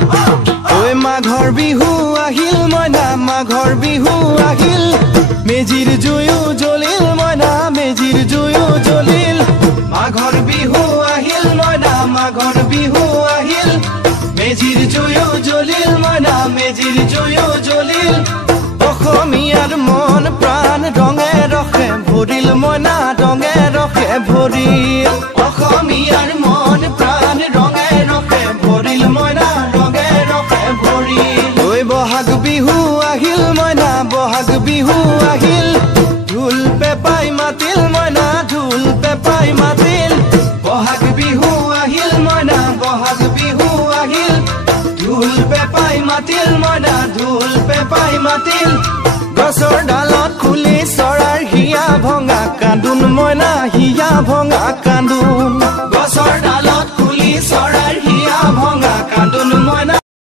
ঐ মাঘৰ বিহু আহিল মইনা মাঘৰ বিহু আহিল মেজিৰ জুয়ো জ্বলিল মইনা মেজিৰ জুয়ো জ্বলিল মাঘৰ বিহু আহিল মইনা মাঘৰ বিহু আহিল মেজিৰ জুয়ো জ্বলিল মইনা মেজিৰ জুয়ো জ্বলিল অসমীয়াৰ মন প্ৰাণ ৰঙে ৰখে ভৰিল মইনা ৰঙে ৰখে ভৰিল অসমীয়াৰ মন প্ৰাণ ৰঙে ৰখে ভৰিল মইনা ৰঙে ৰখে ভৰিল ঐ বহাগ বিহু আহিল মইনা বহাগ বিহু আহিল ঢোল পেপাই মাতিল মইনা ঢোল পেপাই মাতিল বহাগ বিহু আহিল মইনা বহাগ বিহু আহিল ঢোল পেপাই মাতিল মইনা ঢোল পেপাই মাতিল গছৰ ডালত খুলি চৰাৰ হিয়া ভঙা কান্দোন মইনা হিয়া ভঙা